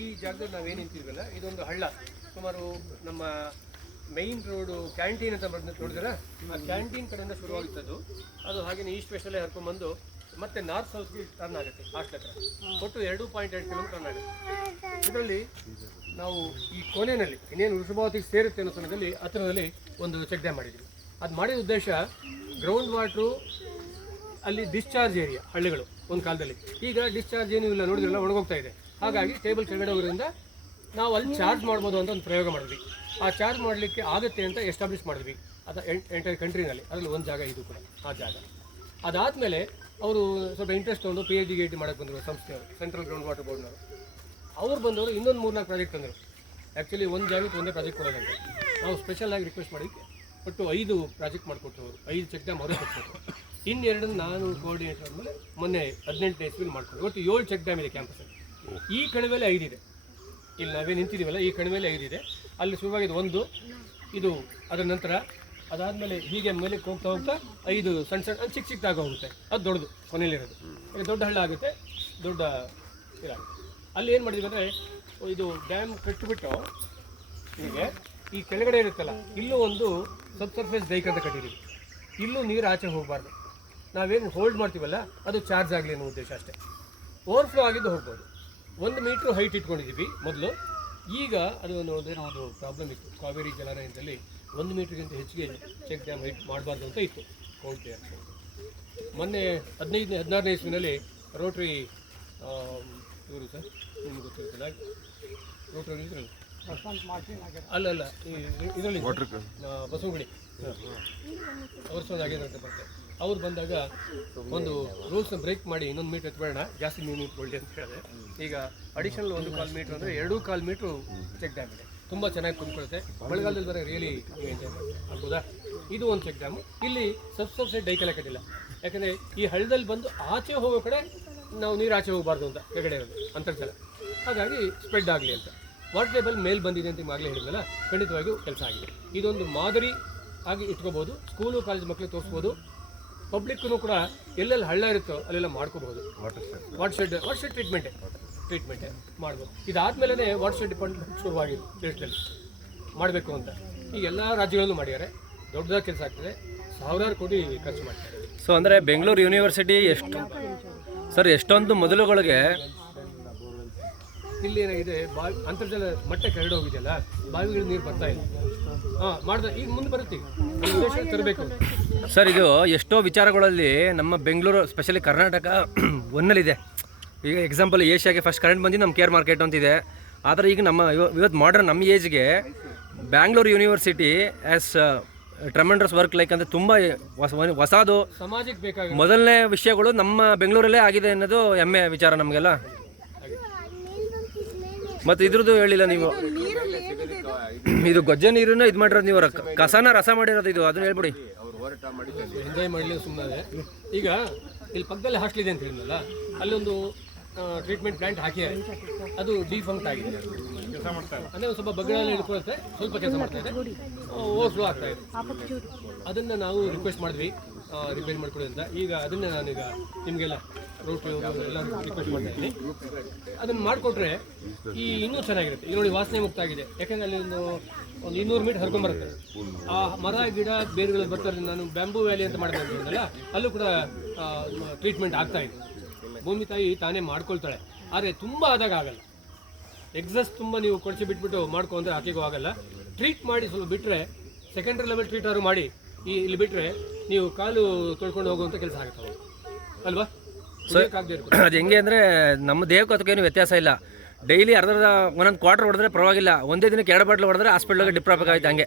ಈ ಜಾಗದಲ್ಲಿ ನಾವೇನು ನಿಂತಿದ್ವಲ್ಲ ಇದೊಂದು ಹಳ್ಳ. ಸುಮಾರು ನಮ್ಮ ಮೈನ್ ರೋಡು ಕ್ಯಾಂಟೀನ್ ಅಂತ ನೋಡಿದ್ರೆ ಆ ಕ್ಯಾಂಟೀನ್ ಕಡೆಯಿಂದ ಶುರುವಾಗುತ್ತದು. ಅದು ಹಾಗೆಯೇ ಈಸ್ಟ್ ವೆಸ್ಟಲ್ಲೇ ಹರ್ಕೊಂಡ್ಬಂದು ಮತ್ತೆ ನಾರ್ತ್ ಸೌತ್ಗೆ ಟರ್ನ್ ಆಗುತ್ತೆ ಹಾಸ್ಟೆಲ್ ಹತ್ರ. ಒಟ್ಟು 2.8 ಕಿಲೋಮೀಟರ್ ಟರ್ನ್ ಆಗುತ್ತೆ. ಇದರಲ್ಲಿ ನಾವು ಈ ಕೊನೆಯಲ್ಲಿ ಇನ್ನೇನು ವೃಷಭಾವತಿಗೆ ಸೇರುತ್ತೆ ಅನ್ನೋ ಸಮಯದಲ್ಲಿ ಹತ್ತಿರದಲ್ಲಿ ಒಂದು ಚೆಕ್ ಡ್ಯಾಮ್ ಮಾಡಿದ್ವಿ. ಅದು ಮಾಡಿದ ಉದ್ದೇಶ ಗ್ರೌಂಡ್ ವಾಟ್ರು ಅಲ್ಲಿ ಡಿಸ್ಚಾರ್ಜ್ ಏರಿಯಾ ಹಳ್ಳಿಗಳು ಒಂದು ಕಾಲದಲ್ಲಿ, ಈಗ ಡಿಸ್ಚಾರ್ಜ್ ಏನೂ ಇಲ್ಲ, ನೋಡಿದ್ರೆಲ್ಲ ಒಣಗೋಗ್ತಾ ಇದೆ. ಹಾಗಾಗಿ ಟೇಬಲ್ ಕೆಳಗಡೆ ಹೋಗೋದ್ರಿಂದ ನಾವು ಅಲ್ಲಿ ಚಾರ್ಜ್ ಮಾಡ್ಬೋದು ಅಂತ ಒಂದು ಪ್ರಯೋಗ ಮಾಡಿದ್ವಿ. ಆ ಚಾರ್ಜ್ ಮಾಡಲಿಕ್ಕೆ ಆಗುತ್ತೆ ಅಂತ ಎಸ್ಟಾಬ್ಲಿಷ್ ಮಾಡಿದ್ವಿ. ಅದು ಎಂಟೈರ್ ಕಂಟ್ರಿನಲ್ಲಿ ಅದರಲ್ಲಿ ಒಂದು ಜಾಗ ಇದು ಕೂಡ ಆ ಜಾಗ. ಅದಾದಮೇಲೆ ಅವರು ಸ್ವಲ್ಪ ಇಂಟ್ರೆಸ್ಟ್ ತೊಗೊಂಡು PhD GhD ಮಾಡೋಕ್ಕೆ ಬಂದರು ಸಂಸ್ಥೆಯವರು, ಸೆಂಟ್ರಲ್ ಗ್ರೌಂಡ್ ವಾಟರ್ ಬೋರ್ಡ್ನವರು. ಅವ್ರು ಬಂದವರು ಇನ್ನೊಂದು 3-4 ಪ್ರಾಜೆಕ್ಟ್ ತಂದರು. ಆ್ಯಕ್ಚುಲಿ ಒಂದು ಜಾಗಕ್ಕೆ ಒಂದೇ ಪ್ರಾಜೆಕ್ಟ್ ಕೊಡೋದಂತೆ. ನಾವು ಸ್ಪೆಷಲ್ ಆಗಿ ರಿಕ್ವೆಸ್ಟ್ ಮಾಡಿ ಒಟ್ಟು 5 ಪ್ರಾಜೆಕ್ಟ್ ಮಾಡಿಕೊಟ್ರು ಅವರು. 5 ಚೆಕ್ ಡ್ಯಾಮ್ ಅವರೇ ಕೊಟ್ಬಿಟ್ರು. ಇನ್ನೆರಡನ್ನು ನಾನು ಕೋಆರ್ಡಿನೇಟರ್ ಆದಮೇಲೆ ಮೊನ್ನೆ 18ನೇ ಇಸ್ವಿಲಿ ಮಾಡ್ಕೊಂಡು ಒಟ್ಟು 7 ಚೆಕ್ ಡ್ಯಾಮ್ ಇದೆ ಕ್ಯಾಂಪಸಲ್ಲಿ. ಈ ಕಣಿವೆಲೆ 5 ಇದೆ. ಇಲ್ಲಿ ನಾವೇ ನಿಂತಿದ್ದೀವಲ್ಲ ಈ ಕಣಿವೆಲೆ 5 ಇದೆ. ಅಲ್ಲಿ ಶುರುವಾಗಿದ್ದು 1 ಇದು, ಅದರ ನಂತರ ಅದಾದಮೇಲೆ ಹೀಗೆ ಮೇಲೆ ಹೋಗ್ತಾ ಹೋಗ್ತಾ 5 ಸಣ್ಣ ಸಣ್ಣ ಚಿಕ್ಕ ಚಿಕ್ಕದಾಗಿ ಹೋಗುತ್ತೆ. ಅದು ದೊಡ್ಡದು ಕೊನೆಯಲ್ಲಿರೋದು. ಈಗ ದೊಡ್ಡ ಹಳ್ಳ ಆಗುತ್ತೆ, ದೊಡ್ಡ ಇದಾಗುತ್ತೆ. ಅಲ್ಲಿ ಏನು ಮಾಡಿದ್ವಿ ಅಂದರೆ ಇದು ಡ್ಯಾಮ್ ಕಟ್ಟಿಬಿಟ್ಟು ಹೀಗೆ ಈ ಕೆಳಗಡೆ ಇರುತ್ತಲ್ಲ ಇಲ್ಲೂ ಒಂದು ಸರ್ಫೇಸ್ ಡೈಕ್ ಅಂತ ಕಟ್ಟಿದ್ದೀವಿ. ಇಲ್ಲೂ ನೀರು ಆಚೆ ಹೋಗಬಾರ್ದು. ನಾವೇನು ಹೋಲ್ಡ್ ಮಾಡ್ತೀವಲ್ಲ ಅದು ಚಾರ್ಜ್ ಆಗಲಿ ಅನ್ನೋ ಉದ್ದೇಶ ಅಷ್ಟೇ. ಓವರ್ಫ್ಲೋ ಆಗಿದ್ದು ಹೋಗ್ಬೋದು. 1 ಮೀಟ್ರ್ ಹೈಟ್ ಇಟ್ಕೊಂಡಿದ್ದೀವಿ ಮೊದಲು. ಈಗ ಅದು ಏನೋ ಒಂದು ಪ್ರಾಬ್ಲಮ್ ಇತ್ತು ಕಾವೇರಿ ಜಲಾನಯನದಲ್ಲಿ 1 ಮೀಟ್ರಿಗಿಂತ ಹೆಚ್ಚಿಗೆ ಚೆಕ್ ಡ್ಯಾಮ್ ಹೈಟ್ ಮಾಡಬಾರ್ದು ಅಂತ ಇತ್ತು ಕೌಂಟಿ ಆ್ಯಕ್ಷನ್. ಮೊನ್ನೆ 16ನೇ ಇಸ್ವಿನಲ್ಲಿ ರೋಟ್ರಿ ಇವರು ಸರ್ ನಿಮ್ಗೆ ಗೊತ್ತಿರ್ತಲ್ಲ, ರೋಟ್ರಿ ಇದ್ರಲ್ಲ ಅಲ್ಲಲ್ಲ ಇದರಲ್ಲಿ ಬಸವಗುಡಿ ವರ್ಷದ ಆಗಿರೋ ಅಂತ ಬರ್ತದೆ. ಅವ್ರು ಬಂದಾಗ ಒಂದು ರೂಲ್ಸ್ನ ಬ್ರೇಕ್ ಮಾಡಿ 1 ಮೀಟ್ರ್ ಎತ್ಬೇಡ, ಜಾಸ್ತಿ ನೀರು ನಿಂತ್ಕೊಳ್ಳಿ ಅಂತ ಹೇಳಿದೆ. ಈಗ ಅಡಿಷನಲ್ 1.25 ಮೀಟ್ರ್ ಅಂದರೆ 2.25 ಮೀಟ್ರು ಚೆಕ್ ಡ್ಯಾಮ್ ಇದೆ. ತುಂಬ ಚೆನ್ನಾಗಿ ತುಂಬಿಕೊಳ್ಳುತ್ತೆ. ಮಳೆಗಾಲದಲ್ಲಿ ಬರೋ ರಿಯಲಿ ಆಗ್ಬೋದಾ. ಇದು ಒಂದು ಚೆಕ್ ಡ್ಯಾಮು. ಇಲ್ಲಿ ಸಬ್ಸೈಡ್ ಡೈಕೆಲ್ಲ ಕಟ್ಟಿಲ್ಲ, ಯಾಕಂದರೆ ಈ ಹಳ್ಳದಲ್ಲಿ ಬಂದು ಆಚೆ ಹೋಗೋ ಕಡೆ ನಾವು ನೀರು ಆಚೆ ಹೋಗಬಾರ್ದು ಅಂತ ಕೆಳಗಡೆ ಇರೋದು ಅಂತರ್ಜಲ, ಹಾಗಾಗಿ ಸ್ಪ್ರೆಡ್ ಆಗಲಿ ಅಂತ. ವಾಟರ್ ಟೇಬಲ್ ಮೇಲೆ ಬಂದಿದೆ ಅಂತ ನಿಮ್ಗೆ ಆಗಲೇ ಹೇಳಿದ್ನಲ್ಲ, ಖಂಡಿತವಾಗಿಯೂ ಕೆಲಸ ಆಗಿದೆ. ಇದೊಂದು ಮಾದರಿ ಆಗಿ ಇಟ್ಕೋಬೋದು. ಸ್ಕೂಲು ಕಾಲೇಜ್ ಮಕ್ಕಳಿಗೆ ತೋರಿಸ್ಬೋದು. ಪಬ್ಲಿಕ್ಕು ಕೂಡ ಎಲ್ಲೆಲ್ಲಿ ಹಳ್ಳ ಇರುತ್ತೋ ಅಲ್ಲೆಲ್ಲ ಮಾಡ್ಕೋಬಹುದು. ವಾಟರ್ ಶೆಡ್ ಟ್ರೀಟ್ಮೆಂಟೇ ಮಾಡ್ಬೋದು. ಇದಾದಮೇಲೆ ವಾಟರ್ ಶೆಡ್ ಡಿಪಾರ್ಟ್ಮೆಂಟ್ ಶುರುವಾಗಿದೆ ದೇಶದಲ್ಲಿ ಮಾಡಬೇಕು ಅಂತ. ಈಗ ಎಲ್ಲ ರಾಜ್ಯಗಳಲ್ಲೂ ಮಾಡಿದ್ದಾರೆ. ದೊಡ್ಡದಾಗಿ ಕೆಲಸ ಆಗ್ತದೆ. 1000 ಕೋಟಿ ಖರ್ಚು ಮಾಡ್ತಾರೆ. ಸೊ ಅಂದರೆ ಬೆಂಗಳೂರು ಯೂನಿವರ್ಸಿಟಿ ಎಷ್ಟೊಂದು ಮೊದಲುಗಳಿಗೆ ಇಲ್ಲಿ ಏನಾಗಿದೆ, ಅಂತರ್ಜಲ ಮಟ್ಟ ಕೆರಡು ಹೋಗಿದೆಯಲ್ಲ, ಬಾವಿಗಳ ನೀರು ಬರ್ತಾ ಇಲ್ಲ. ಈಗ ಮುಂದೆ ಬರುತ್ತೆ, ತರಬೇಕು ಸರ್. ಇದು ಎಷ್ಟೋ ವಿಚಾರಗಳಲ್ಲಿ ನಮ್ಮ ಬೆಂಗಳೂರು ಸ್ಪೆಷಲಿ ಕರ್ನಾಟಕ ಒನ್ನಲ್ಲಿದೆ. ಈಗ ಎಕ್ಸಾಂಪಲ್ ಏಷ್ಯಾಗೆ ಫಸ್ಟ್ ಕರೆಂಟ್ ಬಂದು ನಮ್ಮ ಕೇರ್ ಮಾರ್ಕೆಟ್ ಅಂತಿದೆ. ಆದರೆ ಈಗ ಇವತ್ತು ಮಾಡರ್ನ್ ನಮ್ಮ ಏಜ್ಗೆ Bangalore university as tremendous work like ಅಂದರೆ ತುಂಬ ಹೊಸದು ಸಮಾಜಕ್ಕೆ ಬೇಕಾಗಿ ಮೊದಲನೇ ವಿಷಯಗಳು ನಮ್ಮ ಬೆಂಗಳೂರಲ್ಲೇ ಆಗಿದೆ ಅನ್ನೋದು ಹೆಮ್ಮೆ ವಿಚಾರ ನಮಗೆಲ್ಲ. ಮತ್ತು ಇದ್ರದ್ದು ಹೇಳಿಲ್ಲ ನೀವು, ಇದು ಗೊಜ್ಜೆ ನೀರನ್ನ ಇದು ಮಾಡಿರೋದು ನೀವು, ಕಸನ ರಸ ಮಾಡಿರೋದು ಇದು, ಅದನ್ನ ಹೇಳ್ಬಿಡಿ. ಎಂಜಾಯ್ ಮಾಡಲಿ ಸುಮ್ಮನೆ. ಈಗ ಇಲ್ಲಿ ಪಕ್ಕದಲ್ಲಿ ಹಾಸ್ಟೆಲ್ ಇದೆ ಅಂತ ಹೇಳಿದ್ನಲ್ಲ, ಅಲ್ಲೊಂದು ಟ್ರೀಟ್ಮೆಂಟ್ ಪ್ಲಾಂಟ್ ಹಾಕಿದ್ದಾರೆ. ಅದು ಡಿಫಂಕ್ಟ್ ಆಗಿದೆ, ಕೆಲಸ ಮಾಡ್ತಾ ಇದೆ. ಅಂದರೆ ಸ್ವಲ್ಪ ಬಗ್ಗಳೆಲ್ಲ ಹಿಡ್ಕೊಳುತ್ತೆ, ಸ್ವಲ್ಪ ಕೆಲಸ ಮಾಡ್ತಾ ಇದೆ, ಓವರ್ಫ್ಲೋ ಆಗ್ತಾ ಇದೆ. ಅದನ್ನು ನಾವು ರಿಕ್ವೆಸ್ಟ್ ಮಾಡಿದ್ವಿ ರಿಪೇರ್ ಮಾಡ್ಕೊಡಿ ಅಂತ. ಈಗ ಅದನ್ನು ನಾನೀಗ ನಿಮಗೆಲ್ಲ ರೋಟಿ ಎಲ್ಲ ರಿಕ್ವೆಸ್ಟ್ ಮಾಡ್ತಾ ಇದ್ದೀನಿ. ಅದನ್ನು ಮಾಡಿಕೊಟ್ರೆ ಇನ್ನೂ ಚೆನ್ನಾಗಿರುತ್ತೆ. ಈಗ ನೋಡಿ ವಾಸನೆ ಮುಕ್ತ ಆಗಿದೆ, ಯಾಕೆಂದರೆ ಅಲ್ಲಿ ಒಂದು 200 ಮೀಟರ್ ಹರ್ಕೊಂಬರುತ್ತೆ. ಆ ಮರ ಗಿಡ ಬೇರುಗಳು ಬರ್ತಾರೆ. ನಾನು ಬ್ಯಾಂಬೂ ವ್ಯಾಲಿ ಅಂತ ಮಾಡಿದ್ನಲ್ಲ, ಅಲ್ಲೂ ಕೂಡ ಟ್ರೀಟ್ಮೆಂಟ್ ಆಗ್ತಾ ಇದೆ. ಭೂಮಿ ತಾಯಿ ತಾನೇ ಮಾಡ್ಕೊಳ್ತಾಳೆ, ಆದರೆ ತುಂಬ ಆದಾಗ ಆಗಲ್ಲ. ಎಕ್ಸಸ್ ತುಂಬ ನೀವು ಕೊಡಿಸಿ ಬಿಟ್ಬಿಟ್ಟು ಮಾಡ್ಕೊ ಅಂದರೆ ಆಕೆಗೂ ಆಗಲ್ಲ. ಟ್ರೀಟ್ ಮಾಡಿ ಸ್ವಲ್ಪ ಬಿಟ್ಟರೆ, ಸೆಕೆಂಡ್ರಿ ಲೆವೆಲ್ ಟ್ರೀಟಾದ್ರು ಮಾಡಿ ಇಲ್ಲಿ ಬಿಟ್ಟರೆ ನೀವು ಕಾಲು ತೊಳ್ಕೊಂಡು ಹೋಗುವಂಥ ಕೆಲಸ ಆಗುತ್ತೆ ಅಲ್ವಾ. ಅದು ಹೆಂಗೆ ಅಂದರೆ ನಮ್ಮ ದೇಹಕ್ಕೂ ಅದಕ್ಕೇನು ವ್ಯತ್ಯಾಸ ಇಲ್ಲ. ಡೈಲಿ ಒಂದೊಂದು ಕ್ವಾರ್ಟರ್ ಹೊಡೆದ್ರೆ ಪರವಾಗಿಲ್ಲ, ಒಂದೇ ದಿನಕ್ಕೆ 2 ಬಾಟ್ಲು ಹೊಡೆದ್ರೆ ಹಾಸ್ಪಿಟ್ಲಿಗೆ ಡಿಪ್ರಾಪ್ ಆಗುತ್ತೆ ಹಂಗೆ.